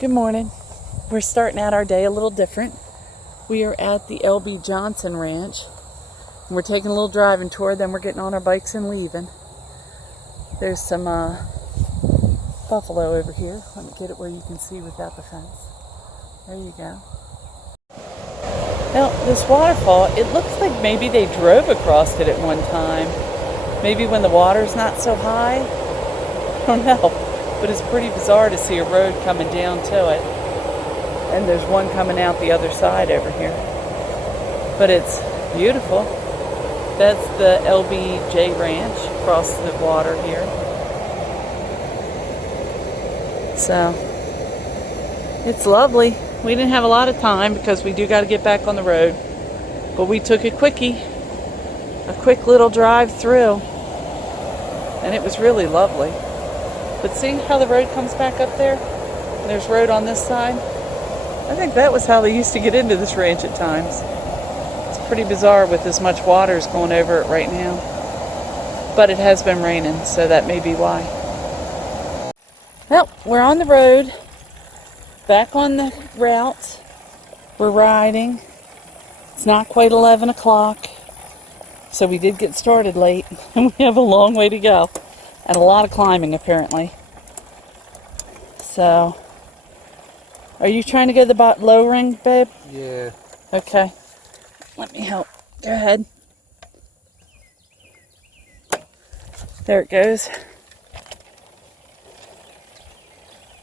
Good morning. We're starting out our day a little different. We are at the LB Ranch. And we're taking a little driving tour, then we're getting on our bikes and leaving. There's some buffalo over here. Let me get it where you can see without the fence. There you go. Now, this waterfall, it looks like maybe they drove across it at one time. Maybe when the water's not so high. I don't know. But it's pretty bizarre to see a road coming down to it. And there's one coming out the other side over here. But it's beautiful. That's the LBJ Ranch across the water here. So, it's lovely. We didn't have a lot of time because we do got to get back on the road. But we took a quickie. A quick little drive through. And it was really lovely. But see how the road comes back up there? And there's road on this side. I think that was how they used to get into this ranch at times. It's pretty bizarre with as much water's going over it right now. But it has been raining, so that may be why. Well, we're on the road. Back on the route. We're riding. It's not quite 11 o'clock. So we did get started late. And we have a long way to go. And a lot of climbing, apparently. So, are you trying to go to the low ring, babe? Yeah. Okay. Let me help. Go ahead. There it goes.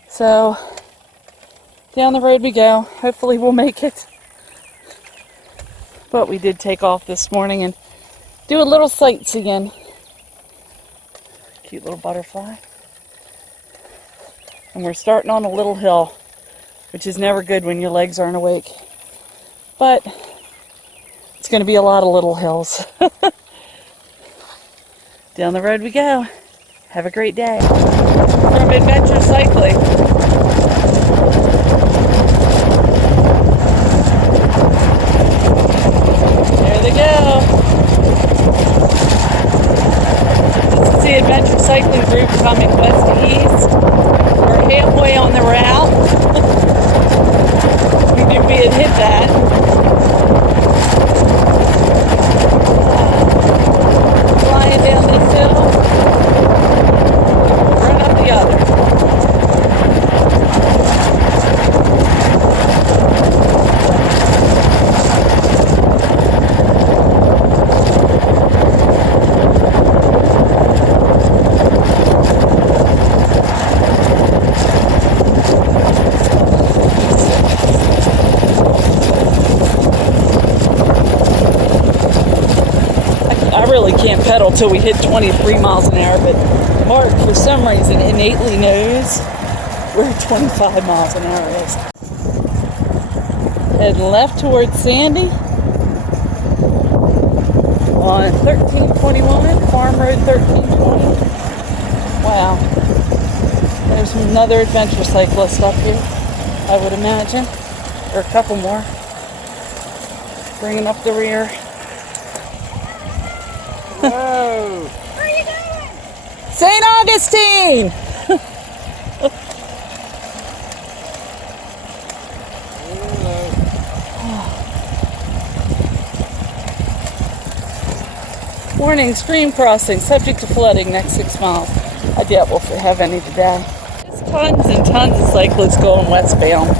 So, down the road we go. Hopefully we'll make it. But we did take off this morning and do a little sightseeing. Cute little butterfly. And we're starting on a little hill, which is never good when your legs aren't awake. But it's going to be a lot of little hills. Down the road we go. Have a great day. From Adventure Cycling. There they go. The Adventure Cycling Group coming west to east. We're halfway on the route. We knew we had hit that. Flying down this hill. Run up the other. Can't pedal till we hit 23 miles an hour, but Mark, for some reason, innately knows where 25 miles an hour is. Heading left towards Sandy on 1321, Farm Road 1320. Wow. There's another adventure cyclist up here, I would imagine, or a couple more. Bringing up the rear. Whoa! Where are you going? St. Augustine! Warning, stream crossing, subject to flooding next 6 miles. I doubt we'll have any today. There's tons and tons of cyclists going westbound.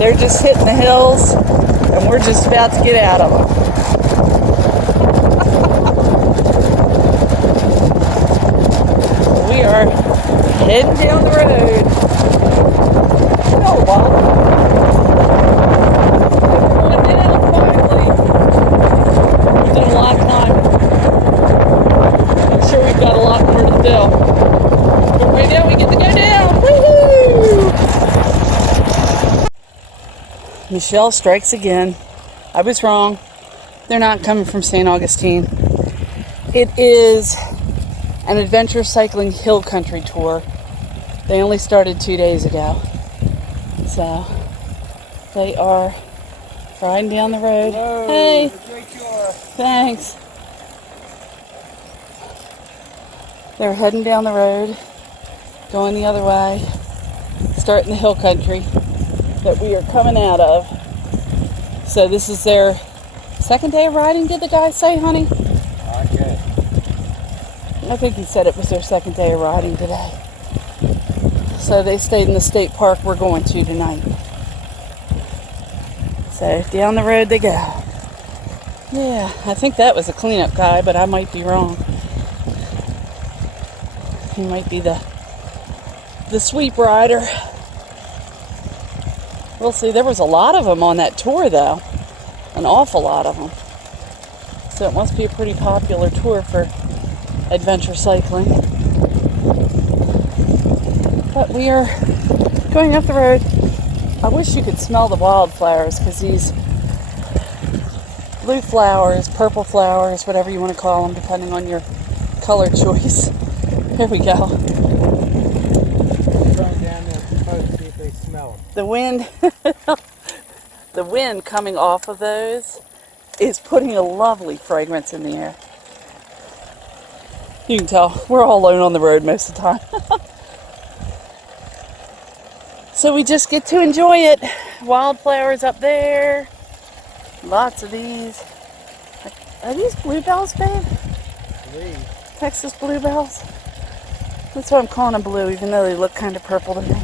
They're just hitting the hills, and we're just about to get out of them. We are heading down the road. Oh, wow. We're going down quietly. We did a lot of climbing. I'm sure we've got a lot more to do. But right now we get to go down. Woohoo! Michelle strikes again. I was wrong. They're not coming from St. Augustine. It is an adventure cycling hill country tour. They only started 2 days ago. So they are riding down the road. Hello. Hey. Great you are. Thanks. They're heading down the road, going the other way. starting the hill country that we are coming out of. So this is their second day of riding, did the guy say, honey? Okay. I think he said it was their second day of riding today. So they stayed in the state park we're going to tonight. So down the road they go. Yeah, I think that was a cleanup guy, but I might be wrong. He might be the sweep rider. We'll see. There was a lot of them on that tour, though. An awful lot of them. So it must be a pretty popular tour for adventure cycling. But we are going up the road. I wish you could smell the wildflowers, because these blue flowers, purple flowers, whatever you want to call them, depending on your color choice. Here we go. Going down there to see if they smell them. The wind, the wind coming off of those is putting a lovely fragrance in the air. You can tell we're all alone on the road most of the time. So we just get to enjoy it. Wildflowers up there. Lots of these. Are these bluebells, babe? Please. Texas bluebells? That's why I'm calling them blue, even though they look kind of purple to me.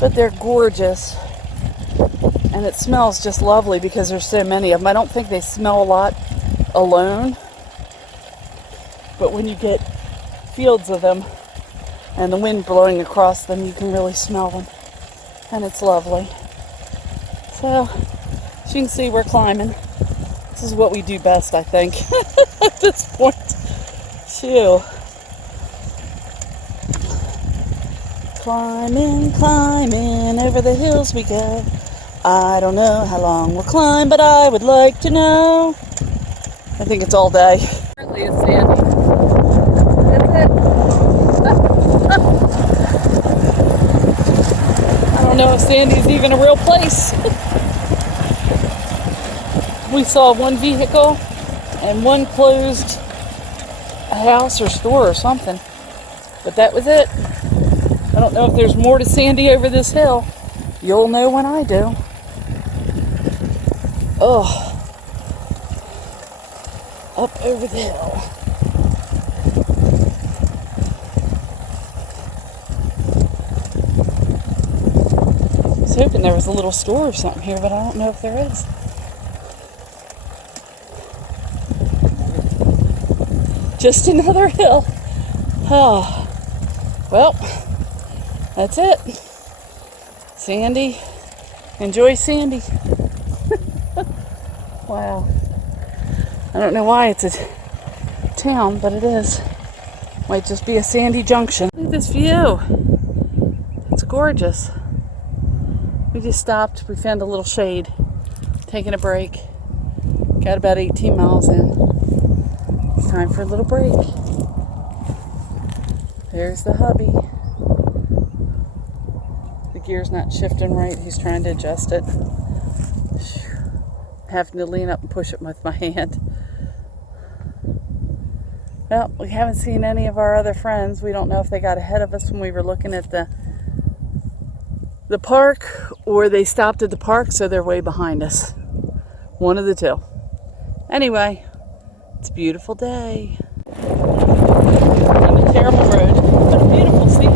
But they're gorgeous. And it smells just lovely because there's so many of them. I don't think they smell a lot alone. But when you get fields of them and the wind blowing across them, you can really smell them. And it's lovely. So, as you can see, we're climbing. This is what we do best, I think, at this point. Phew. Climbing, climbing, over the hills we go. I don't know how long we'll climb, but I would like to know. I think it's all day. Apparently it's sandy. That's it. I don't know if Sandy's even a real place. We saw one vehicle and one closed house or store or something. But that was it. I don't know if there's more to Sandy over this hill. You'll know when I do. Oh. Up over the hill. I was hoping there was a little store or something here, but I don't know if there is. Just another hill. Oh. Well, that's it. Sandy. Enjoy Sandy. Wow. I don't know why it's a town, but it is. Might just be a sandy junction. Look at this view. It's gorgeous. We just stopped. We found a little shade. Taking a break. Got about 18 miles in. It's time for a little break. There's the hubby. The gear's not shifting right. He's trying to adjust it. Having to lean up and push it with my hand. Well, we haven't seen any of our other friends. We don't know if they got ahead of us when we were looking at the park, or they stopped at the park, so they're way behind us. One of the two. Anyway, it's a beautiful day. On a terrible road, but a beautiful scene.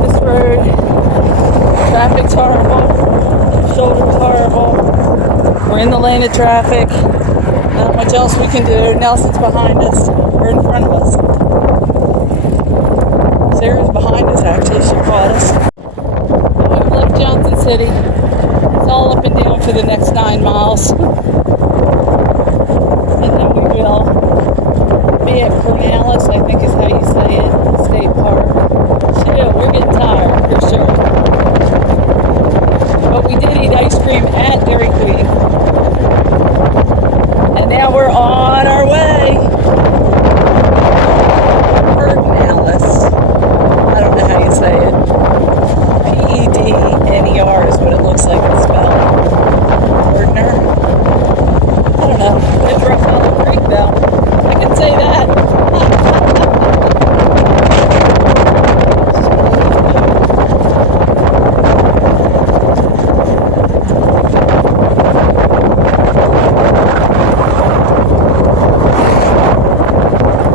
This road, traffic's horrible, shoulder's horrible. We're in the lane of traffic. Not much else we can do. Nelson's behind us, or in front of us. Sarah's behind us, actually. She caught us. We've left Johnson City. It's all up and down for the next 9 miles. And then we will be at Cornales, I think is how you say it, State Park. Shit, we're getting tired, for sure. But we did eat ice cream at Dairy Queen. And now we're on our way. Cornales. I don't know how you say it. Pedner is what it looks like it's spelled. Pedner. I don't know. It's rough on the creek though. I can say that.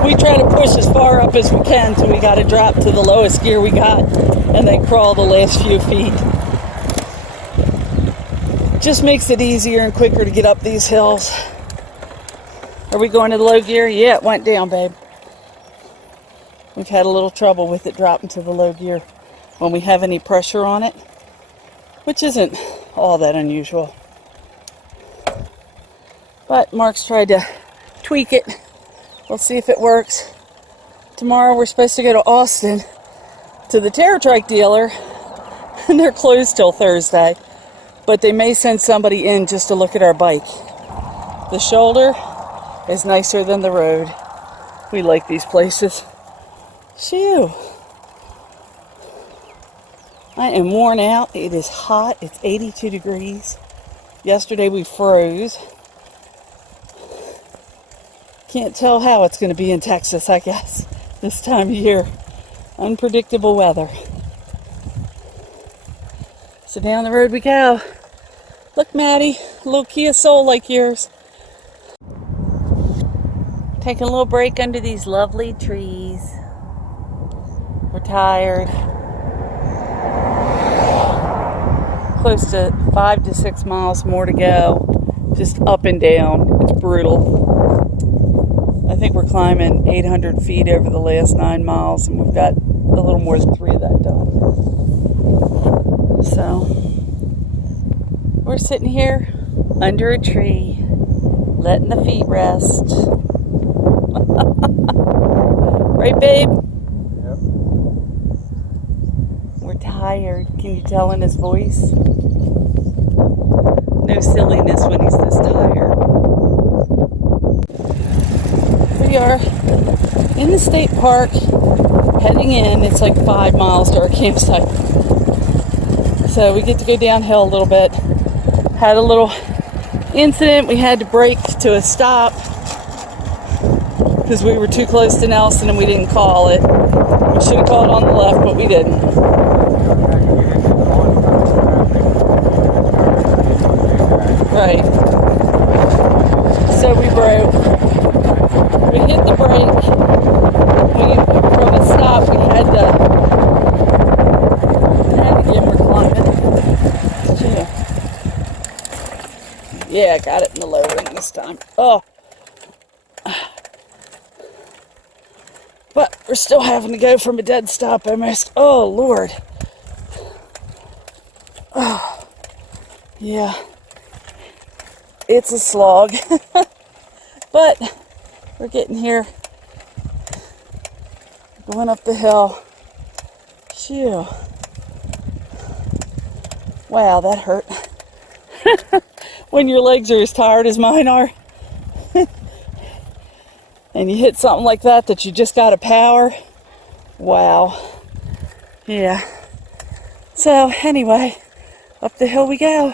We try to push as far up as we can till we got to drop to the lowest gear we got and then crawl the last few feet. Just makes it easier and quicker to get up these hills. Are we going to the low gear? Yeah, it went down, babe. We've had a little trouble with it dropping to the low gear when we have any pressure on it, which isn't all that unusual. But Mark's tried to tweak it. We'll see if it works. Tomorrow we're supposed to go to Austin to the TerraTrike dealer, and they're closed till Thursday. But they may send somebody in just to look at our bike. The shoulder is nicer than the road. We like these places. Shoo. I am worn out. It is hot. It's 82 degrees. Yesterday we froze. Can't tell how it's going to be in Texas, I guess, this time of year. Unpredictable weather. So down the road we go. Look, Maddie, a little Kia Soul like yours. Taking a little break under these lovely trees. We're tired. Close to 5 to 6 miles more to go. Just up and down. It's brutal. I think we're climbing 800 feet over the last 9 miles, and we've got a little more than 3 of that done. So, we're sitting here under a tree, letting the feet rest. Right, babe? Yep. We're tired. Can you tell in his voice? No silliness when he's this tired. We are in the state park, heading in. It's like 5 miles to our campsite. So we get to go downhill a little bit. Had a little incident. We had to brake to a stop because we were too close to Nelson and we didn't call it. We should have called on the left, but we didn't. Right. So we broke. We hit the brake. From a stop, we had to get more climbing. Yeah, I got it in the low ring this time. Oh. But we're still having to go from a dead stop almost. Oh, Lord. Oh. Yeah. It's a slog. But we're getting here. Going up the hill. Phew. Wow, that hurt. When your legs are as tired as mine are. And you hit something like that you just got to power. Wow. Yeah. So anyway, up the hill we go.